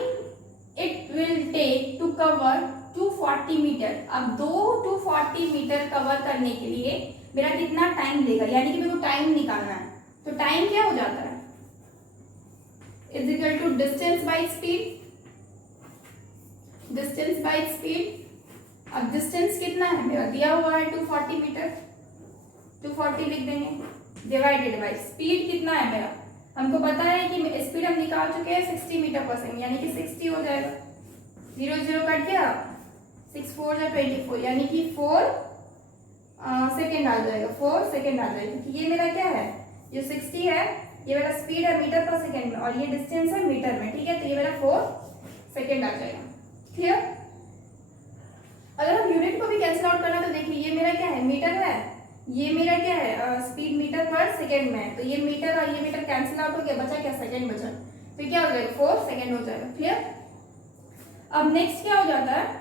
it will take to cover 240 metre. अब 240 मीटर कवर करने के लिए मेरा कितना टाइम लेगा, यानी कि मेरे को टाइम निकालना है। तो टाइम क्या हो जाता है, is equal to distance by speed. Distance by speed. अब डिस्टेंस कितना है मेरा दिया हुआ है 240 मीटर, 240 लिख देंगे, डिवाइडेड बाय स्पीड कितना है मेरा, हमको पता है कि स्पीड हम निकाल चुके हैं 60 मीटर पर सेकेंड, यानी कि 60 हो जाएगा। 0 0 कट गया, 6 4 जा 24, यानी कि 4 सेकेंड आ जाएगा, 4 सेकेंड आ जाएगा। क्योंकि ये मेरा क्या है, ये 60 है, ये मेरा स्पीड है मीटर पर सेकेंड में, और ये डिस्टेंस है मीटर में। ठीक है, तो ये मेरा 4 सेकेंड आ जाएगा। क्लियर। अगर हम यूनिट को भी कैंसिल आउट करना तो देखिए ये मेरा क्या है, मीटर है, ये मेरा क्या है स्पीड मीटर पर सेकेंड में है। तो ये मीटर और ये मीटर कैंसिल आउट हो गया, बचा क्या, सेकेंड बचा। तो क्या हो जाएगा 4 सेकेंड हो जाएगा। क्लियर। अब नेक्स्ट क्या हो जाता है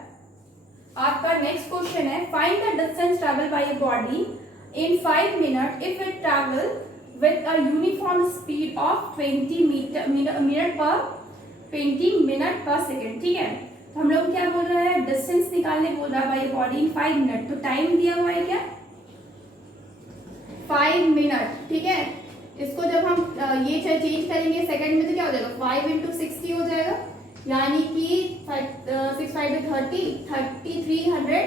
आपका, नेक्स्ट क्वेश्चन है find the distance travel by a body in 5 minute if it travel with a uniform speed of 20 minute पर सेकेंड। ठीक है, तो हम लोग क्या बोल रहे हैं, डिस्टेंस निकालने बोल रहा है बाय बॉडी इन 5 मिनट। तो टाइम दिया हुआ है क्या, 5 मिनट। ठीक है, इसको जब हम ये चेंज करेंगे सेकंड में तो क्या हो जाएगा, 5 × 60 हो जाएगा, यानी कि 6 5 30, 300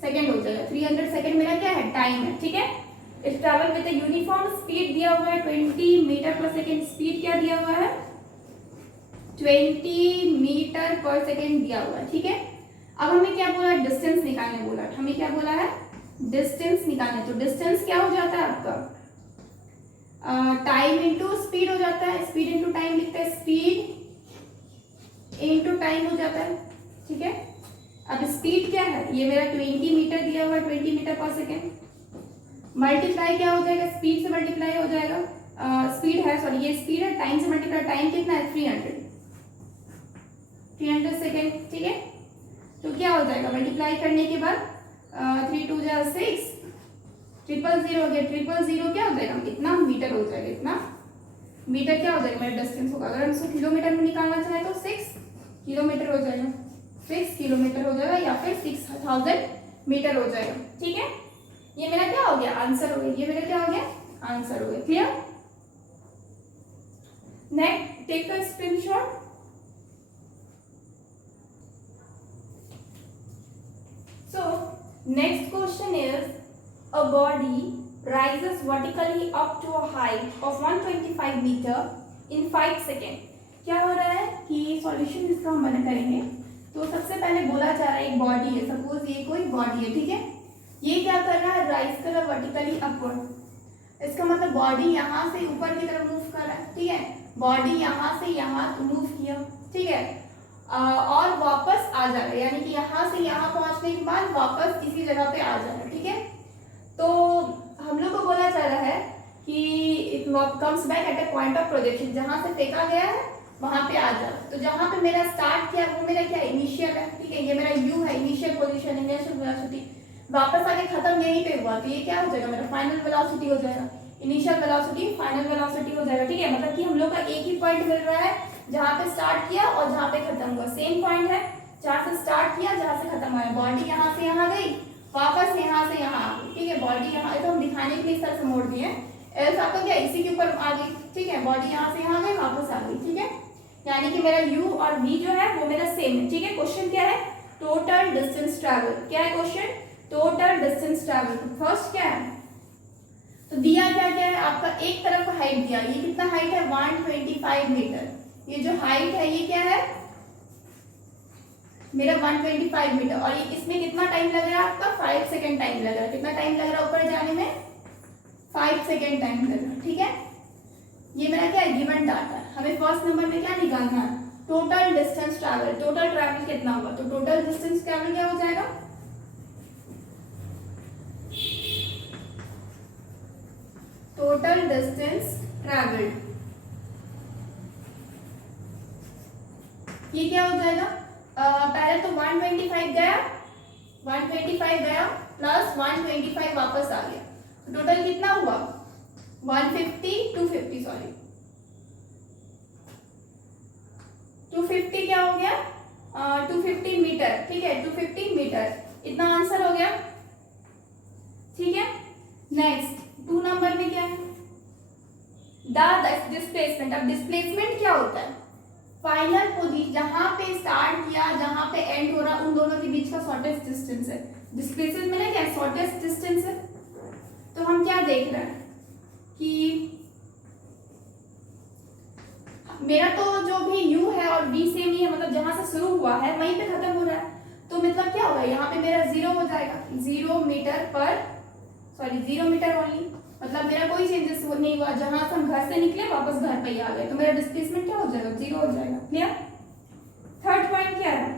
सेकेंड हो जाएगा। 300 सेकेंड मेरा क्या है, टाइम है। ठीक है, इस ट्रैवल विद यूनिफॉर्म स्पीड दिया हुआ है 20 मीटर पर सेकेंड। स्पीड क्या दिया हुआ है, 20 मीटर पर सेकेंड दिया हुआ है। ठीक है, अब हमें क्या बोला, डिस्टेंस निकालने बोला। हमें क्या बोला है, डिस्टेंस निकालने। तो डिस्टेंस क्या हो जाता है आपका, टाइम इंटू स्पीड हो जाता है। स्पीड इंटू टाइम लिखते हैं, स्पीड इंटू टाइम हो जाता है। ठीक है, अब स्पीड क्या है, ये मेरा 20 मीटर दिया हुआ है, 20 मीटर पर सेकेंड। मल्टीप्लाई क्या हो जाएगा, स्पीड से मल्टीप्लाई हो जाएगा, स्पीड है सॉरी ये स्पीड है, टाइम से मल्टीप्लाई, टाइम कितना है 300 सेकेंड। ठीक है, तो क्या हो जाएगा, मल्टीप्लाई करने के बाद 3 2 जा 6, 000 हो गया। 000 क्या हो जाएगा, इतना मीटर हो जाएगा, इतना मीटर क्या हो जाएगा मेरा डिस्टेंस होगा। अगर हम इसको किलोमीटर में निकालना चाहे तो 6 किलोमीटर हो जाएगा, 6 किलोमीटर हो जाएगा, या फिर 6000 मीटर हो जाएगा। ठीक है, ये मेरा क्या हो गया, आंसर हो गया। ये मेरा क्या हो गया, आंसर हो गया। Clear. Next take a screenshot. So next question is a body rises vertically up to a height of 125 meter in 5 seconds. क्या हो रहा है कि सॉल्यूशन इसका हम बना करेंगे। तो सबसे पहले बोला जा रहा है एक बॉडी है, सपोज ये कोई बॉडी है। ठीक है, ये क्या कर रहा है, राइज कर रहा है वर्टिकली अपवर्ड। इसका मतलब बॉडी यहाँ से ऊपर की तरफ मूव कर रहा है। ठीक है, बॉडी यहाँ से यहाँ मूव किया। ठीक है, और वापस आ जा रहा है, यानी कि यहाँ से यहाँ पहुंचने के बाद वापस इसी जगह पे आ जा रहा है। ठीक है, तो हम लोग को बोला जा रहा है कि it comes back at a point of projection, जहाँ से फेंका गया है वहां पे आ जा। तो जहाँ पे मेरा स्टार्ट किया वो मेरा क्या, इनिशियल है। ठीक है, ये मेरा यू है, इनिशियल पोजीशन, इनिशियल वेलोसिटी। वापस आके खत्म यहीं पे हुआ, तो ये क्या हो जाएगा, मेरा फाइनल वेलोसिटी हो जाएगा। इनिशियल वेलोसिटी फाइनल वेलोसिटी हो जाएगा। ठीक है, मतलब कि हम लोग का एक ही पॉइंट मिल रहा है, जहाँ पे स्टार्ट किया और जहाँ पे खत्म हुआ सेम पॉइंट है, जहाँ से स्टार्ट किया जहाँ से खत्म हुआ। बॉडी यहाँ से यहाँ गई, वापस यहाँ से यहाँ आ गई। ठीक है, बॉडी यहाँ तो हम दिखाने के लिए इस तरह से मोड़ दिए, एल्स आपका क्या इसी के ऊपर आ गई। ठीक है, बॉडी यहाँ से यहाँ गई, वापस आ गई। ठीक है, यानी कि मेरा u और v जो है वो मेरा सेम है। ठीक है, क्वेश्चन क्या है, टोटल डिस्टेंस ट्रैवल। क्या है question, total distance travel. First क्या है, तो दिया क्या क्या है आपका, एक तरफ का हाइट दिया, ये कितना हाइट है 125 मीटर। ये जो हाइट है ये क्या है मेरा 125 मीटर, और ये इसमें कितना टाइम लग रहा है आपका 5 सेकेंड टाइम लग रहा है। कितना टाइम लग रहा है ऊपर जाने में, 5 सेकेंड टाइम लग रहा है। ठीक है, ये मेरा क्या है, गिवन डाटा है। हमें फर्स्ट नंबर में क्या निकालना है, total distance travel. Total travel कितना हुआ, तो टोटल डिस्टेंस ट्रैवल क्या हो जाएगा, टोटल डिस्टेंस ट्रैवल्ड, ये क्या हो जाएगा, पहले तो 125 गया, 125 गया प्लस 125 वापस आ गया, तो टोटल कितना हुआ 250 सॉरी 250 क्या हो गया, 250 मीटर, ठीक है 250 मीटर, इतना आंसर हो गया। ठीक है, नेक्स्ट 2 नंबर में क्या है, द डिस्प्लेसमेंट। अब डिस्प्लेसमेंट क्या होता है, फाइनल पोजीशन, जहां पे स्टार्ट किया जहां पे एंड हो रहा उन दोनों के बीच का शॉर्टेस्ट डिस्टेंस है। डिस्प्लेसमेंट में क्या शॉर्टेस्ट डिस्टेंस है, तो हम क्या देख रहे हैं कि मेरा तो जो भी u है और v सेम ही है, मतलब जहां से शुरू हुआ है वहीं पे खत्म हो रहा है, तो मतलब क्या होगा यहाँ पे मेरा 0 हो जाएगा, 0 मीटर पर सॉरी 0 मीटर ओनली, मतलब मेरा कोई चेंजेस नहीं हुआ, जहां से हम घर से निकले वापस घर पे ही आ गए, तो मेरा डिस्प्लेसमेंट क्या हो जाएगा, 0 हो जाएगा। क्लियर। थर्ड पॉइंट क्या है,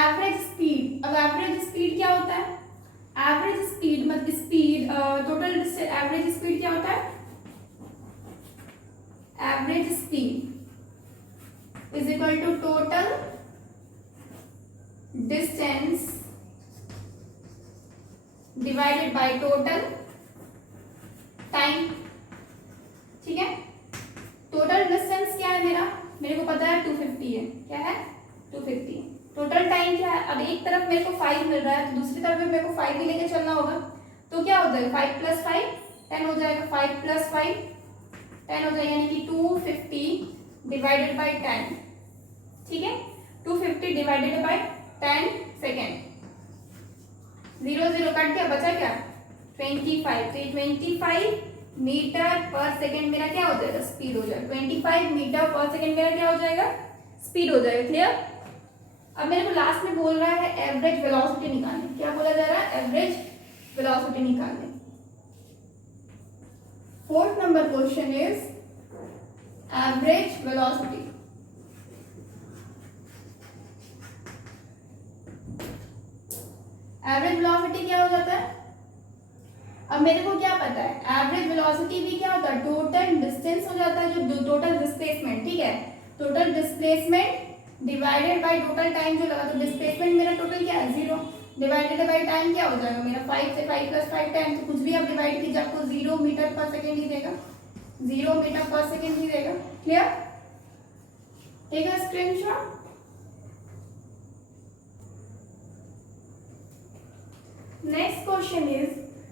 एवरेज स्पीड। अब एवरेज स्पीड क्या होता है, एवरेज स्पीड मतलब स्पीड, टोटल एवरेज स्पीड क्या होता है, average speed is equal to total distance divided by total time. ठीक है, टोटल डिस्टेंस क्या है मेरा, मेरे को पता है 250 है, क्या है 250। टोटल टाइम क्या है, अब एक तरफ मेरे को 5 मिल रहा है तो दूसरी तरफ भी मेरे को 5 ही लेके चलना होगा, तो क्या हो जाएगा 5 + 5 10 हो जाएगा, 5 + 5 10 हो जाएगा, यानी कि 250 डिवाइडेड बाय 10। ठीक है, 250 डिवाइडेड बाय 10 सेकेंड, 0 0 कट गया, बचा क्या 25, तो 25 मीटर पर सेकेंड मेरा क्या हो जाएगा, स्पीड हो जाएगा, 25 मीटर पर सेकेंड मेरा क्या हो जाएगा, स्पीड हो जाएगा। क्लियर। अब मेरे को लास्ट में बोल रहा है एवरेज वेलोसिटी निकालने, क्या बोला जा रहा है, एवरेज वेलोसिटी निकालने। Fourth number question is average velocity. Average velocity क्या हो जाता है, अब मेरे को क्या पता है, एवरेज वेलोसिटी भी क्या होता है, टोटल डिस्टेंस हो जाता है, जो टोटल डिस्प्लेसमेंट, ठीक है, total displacement divided by total time जो लगा, तो डिस्प्लेसमेंट मेरा टोटल क्या है 0 डिवाइडेड बाय टाइम क्या हो जाएगा मेरा 5 से 5 + 5 टाइम, तो कुछ भी आप डिवाइड कीजिए आपको 0 मीटर पर सेकेंड ही देगा, 0 मीटर पर सेकेंड ही देगा। Clear, take a screenshot. Next question is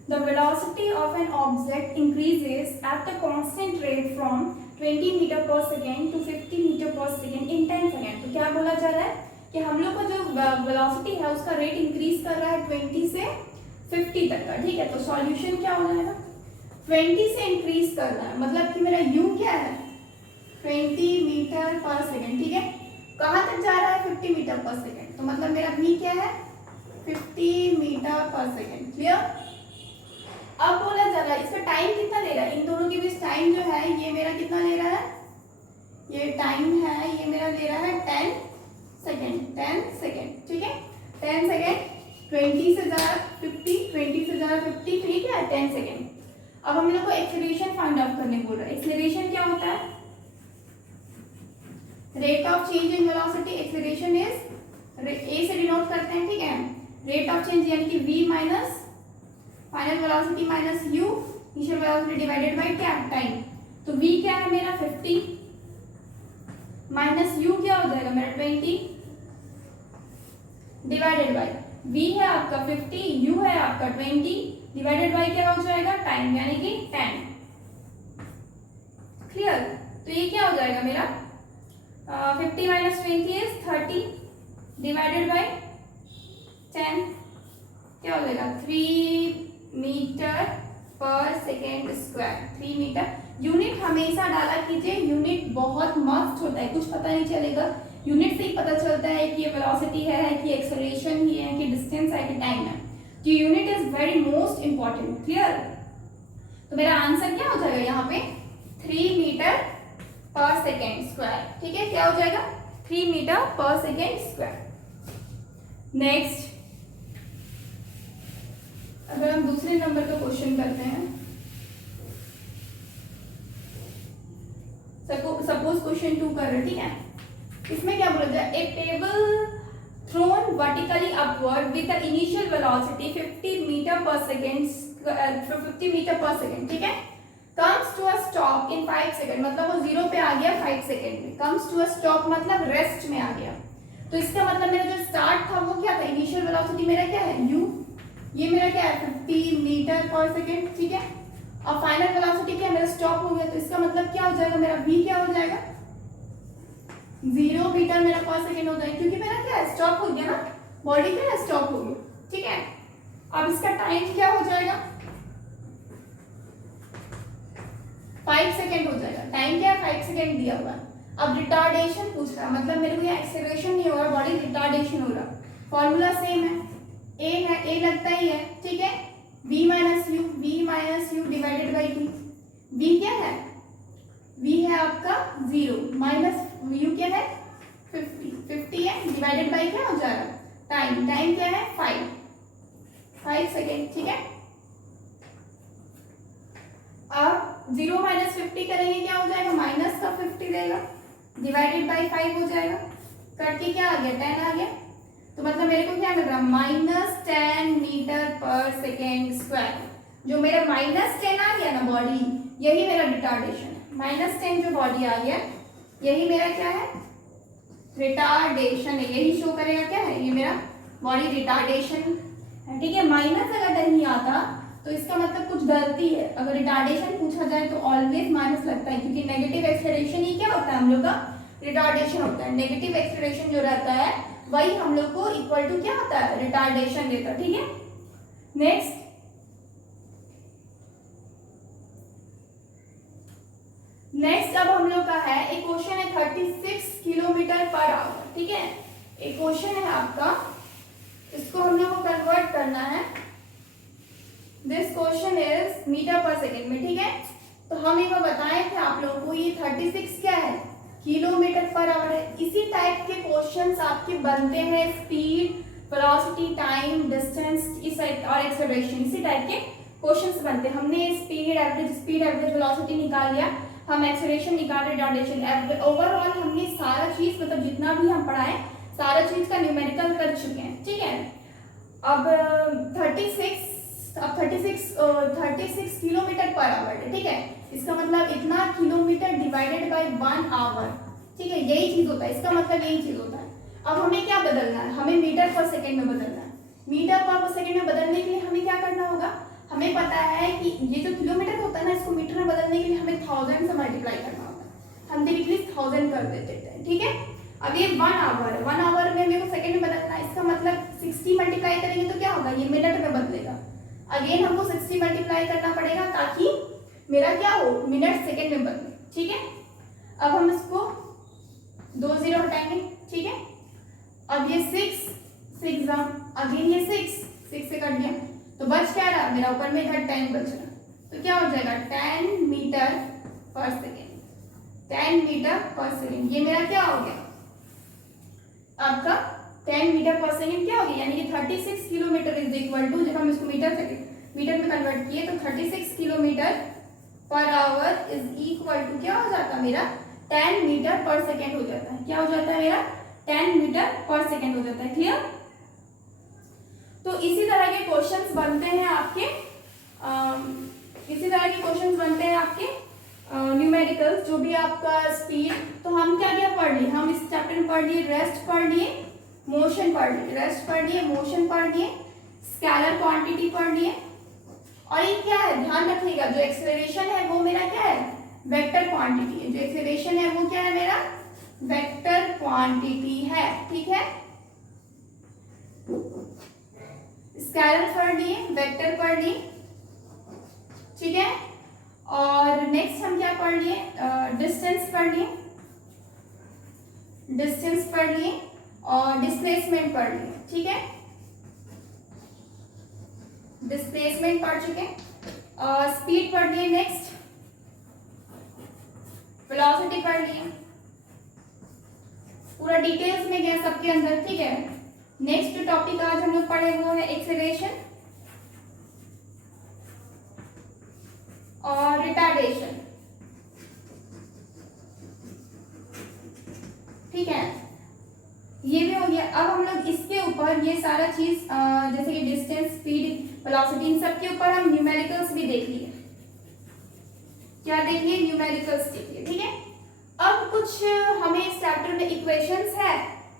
the velocity of an object increases at a constant rate from 20 meter per second to 50 meter per second in 10 second. तो क्या बोला जा रहा है कि हम लोग का जो वेलोसिटी है उसका रेट इंक्रीज कर रहा है 20 से 50 तक का। ठीक है, तो सॉल्यूशन क्या हो जाएगा, 20 से इंक्रीज कर रहा है, मतलब कि मेरा u क्या है 20 मीटर पर सेकेंड। ठीक है, कहाँ तक जा रहा है 50 मीटर पर सेकेंड, तो मतलब मेरा v क्या है 50 मीटर पर सेकेंड। क्लियर। अब बोला जा रहा है इसका टाइम कितना ले रहा है, इन दोनों के बीच टाइम जो है ये मेरा कितना ले रहा है, ये टाइम है ये मेरा ले रहा है 10 सेकेंड, 10 सेकेंड। ठीक है, 10 सेकेंड, 20 से ज़्यादा 50, 20 से ज़्यादा 50, ठीक है 10 सेकेंड। अब हम लोग को एक्सेलरेशन फाइंड आउट करने बोल रहा है। एक्सेलरेशन क्या होता है, rate of change in velocity. Acceleration is a से डिनोट करते हैं, ठीक है, रेट ऑफ चेंज यानी कि v minus final velocity minus u initial velocity divided bye क्या टाइम। तो v क्या है मेरा 50 माइनस u क्या हो जाएगा मेरा 20 डिवाइडेड बाय v है आपका 50, u है आपका 20 डिवाइडेड बाय क्या हो जाएगा टाइम यानी कि 10। क्लियर, तो ये क्या हो जाएगा मेरा 50 माइनस 20 इज 30 डिवाइडेड बाय 10 क्या हो जाएगा 3 मीटर पर सेकेंड स्क्वायर। 3 मीटर। यूनिट हमेशा डाला कीजिए, यूनिट बहुत मस्त होता है, कुछ पता नहीं चलेगा, यूनिट से ही पता चलता है कि ये वेलोसिटी है कि एक्सेलरेशन ही है कि डिस्टेंस है कि टाइम है। तो unit is very most important. Clear, तो मेरा आंसर क्या हो जाएगा यहाँ पे 3 मीटर पर सेकेंड स्क्वायर। ठीक है, क्या हो जाएगा 3 मीटर पर सेकेंड स्क्वायर। नेक्स्ट अगर हम दूसरे नंबर का क्वेश्चन करते हैं, सपोज क्वेश्चन 2 कर रहे, ठीक है। इसमें क्या बोला जाए, a table thrown vertically upward with the initial velocity 50 metre पर सेकेंड, 50 मीटर पर सेकेंड, ठीक है, comes to a stop in 5 second, मतलब वो 0 पे आ गया 5 सेकेंड में। कम्स टू अ स्टॉप मतलब रेस्ट में आ गया। तो इसका मतलब मेरा जो स्टार्ट था वो क्या था, इनिशियल वेलोसिटी मेरा क्या है u, ये मेरा क्या है 50 मीटर पर सेकेंड, ठीक है, और फाइनल वेलोसिटी क्या मेरा स्टॉप हो गया। तो इसका मतलब क्या हो जाएगा, मेरा v क्या हो जाएगा 0 मीटर मेरा पर सेकेंड हो जाएगा, क्योंकि मेरा क्या है स्टॉप हो गया ना, बॉडी क्या है स्टॉप हो गई, ठीक है। अब इसका टाइम क्या हो जाएगा 5 सेकेंड हो जाएगा। टाइम क्या है 5 सेकेंड दिया हुआ है। अब रिटार्डेशन पूछ रहा है, मतलब मेरे को यहाँ एक्सेलरेशन नहीं हो रहा, बॉडी रिटार्डेशन हो रहा। फॉर्मूला सेम है, a है, a लगता ही है, ठीक है, v minus you divided by t। v क्या है, v है आपका 0 माइनस u क्या है 50 है, डिवाइडेड बाई क्या हो जाएगा टाइम, टाइम क्या है 5 सेकेंड, ठीक है। अब 0 माइनस 50 करेंगे क्या हो जाएगा, माइनस का 50 देगा, डिवाइडेड बाई 5 हो जाएगा, करके क्या आ गया 10 आ गया। तो मतलब मेरे को क्या मिल रहा -10 मीटर पर सेकेंड स्क्वायर। जो मेरा -10 आ गया ना बॉडी, यही मेरा रिटार्डेशन है। -10 जो बॉडी आ गया यही मेरा क्या है रिटार्डेशन है, यही शो करेगा क्या है, ये मेरा बॉडी रिटार्डेशन है, ठीक है। माइनस अगर नहीं आता तो इसका मतलब कुछ गलती है। अगर रिटार्डेशन पूछा जाए तो ऑलवेज माइनस लगता है, क्योंकि नेगेटिव एक्सेलरेशन ही क्या होता है हम लोग का रिटार्डेशन होता है। नेगेटिव एक्सेलरेशन जो रहता है वही हम लोग को इक्वल टू क्या होता है रिटार्डेशन देता है, ठीक है। नेक्स्ट अब हम लोग का है एक क्वेश्चन है 36 किलोमीटर पर आवर, ठीक है। एक क्वेश्चन है आपका, इसको हम लोग को कन्वर्ट करना है। दिस क्वेश्चन इज मीटर पर सेकेंड में, ठीक है। तो हम एक बार बताए थे आप लोगों को, ये 36 क्या है किलोमीटर पर आवर है। इसी टाइप के क्वेश्चंस आपके बनते हैं, स्पीड, वेलोसिटी, टाइम, डिस्टेंस और एक्सेलरेशन, इसी टाइप के क्वेश्चंस बनते हैं। हमने स्पीड एवरेज वेलोसिटी निकाल लिया, हम एक्सेलरेशन निकाल रहे, रिटार्डेशन, ओवरऑल हमने सारा चीज मतलब जितना भी हम पढ़ाए सारा चीज का न्यूमेरिकल कर चुके हैं, ठीक है। अब 36 किलोमीटर पर आवर है, ठीक है। इसका मतलब इतना किलोमीटर डिवाइडेड बाय 1 आवर, ठीक है, यही चीज होता है, इसका मतलब यही चीज होता है। अब हमें क्या बदलना है, हमें मीटर पर सेकेंड में बदलना है। मीटर पर सेकेंड में बदलने के लिए हमें क्या करना होगा, हमें पता है कि ये जो किलोमीटर होता है ना, इसको मीटर में बदलने के लिए हमें 1000 से मल्टीप्लाई करना होता है। हम डायरेक्टली 1000 कर देते हैं, ठीक है। अब ये 1 आवर है, 1 आवर में मेरे को सेकेंड में बदलना है, इसका मतलब 60 मल्टीप्लाई करेंगे तो क्या होगा, ये मिनट में बदलेगा। अगेन हमको 60 मल्टीप्लाई करना पड़ेगा ताकि मेरा क्या हो मिनट सेकेंड में बदले, ठीक है। अब हम इसको 2 0 हटाएंगे, ठीक है। अब ये 6 अगेन ये 6 से कट गया, तो बच क्या रहा मेरा, ऊपर में इधर 10 बच रहा, तो क्या हो जाएगा 10 मीटर पर सेकेंड, 10 मीटर पर सेकेंड। ये मेरा क्या हो गया आपका 10 मीटर पर सेकेंड क्या हो गया, यानी कि 36 किलोमीटर इज इक्वल टू, जब हम इसको मीटर में कन्वर्ट किए तो 36 kilometre per hour is equal to क्या हो जाता है मेरा 10 मीटर पर सेकेंड हो जाता है। क्या हो जाता है मेरा 10 मीटर पर सेकेंड हो जाता है, क्लियर। तो इसी तरह के क्वेश्चंस बनते हैं आपके न्यूमेरिकल्स, जो भी आपका स्पीड। तो हम क्या क्या पढ़ लिए, हम इस चैप्टर में पढ़ लिए रेस्ट पढ़ लिए, मोशन पढ़ लिए, रेस्ट पढ़ लिए, मोशन पढ़ लिए, स्केलर क्वांटिटी पढ़ लिए। और ये क्या है ध्यान रखिएगा, जो एक्सेलरेशन है वो मेरा क्या है वेक्टर क्वांटिटी है, जो एक्सेलरेशन है वो क्या है मेरा वेक्टर क्वांटिटी है, ठीक है। स्केलर पढ़ लिए, वेक्टर पढ़ लिए, ठीक है। और नेक्स्ट हम क्या पढ़ लिए, डिस्टेंस पढ़ लिए और डिस्प्लेसमेंट पढ़ लिए, ठीक है। डिस्प्लेसमेंट पढ़ चुके, स्पीड पढ़ लिए, नेक्स्ट वेलोसिटी पढ़ लिए, पूरा डिटेल्स में गया सबके अंदर, ठीक है। नेक्स्ट टॉपिक आज हम लोग पढ़े वो है एक्सेलरेशन और रिटार्डेशन, ठीक है, ये भी हो गया। अब हम लोग इसके ऊपर ये सारा चीज जैसे कि डिस्टेंस, स्पीड, वेलोसिटी, इन सब के ऊपर हम न्यूमेरिकल्स भी देख लिए। क्या देख लिए? न्यूमेरिकल्स देख लिए, ठीक है। अब कुछ हमें इस चैप्टर में इक्वेशंस है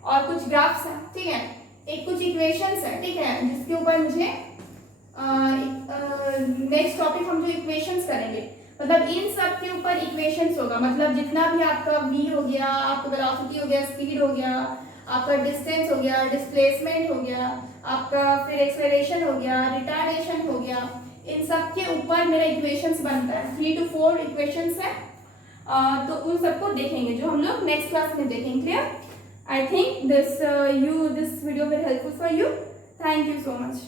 और कुछ ग्राफ्स है, ठीक है। एक कुछ इक्वेशंस है, ठीक है, जिसके ऊपर मुझे नेक्स्ट टॉपिक हम जो इक्वेशंस करेंगे, मतलब इन सब के ऊपर इक्वेशंस होगा, मतलब जितना भी आपका v हो गया, आपका वेलोसिटी हो गया, स्पीड हो गया, आपका डिस्टेंस हो गया, डिस्प्लेसमेंट हो गया, आपका फिर एक्सेलरेशन हो गया, रिटार्डेशन हो गया, इन सब के ऊपर मेरा इक्वेशंस बनता है। 3 to 4 इक्वेशंस है, तो उन सबको देखेंगे जो हम लोग नेक्स्ट क्लास में देखेंगे। Clear? I think this video will helpful for you. Thank you so much.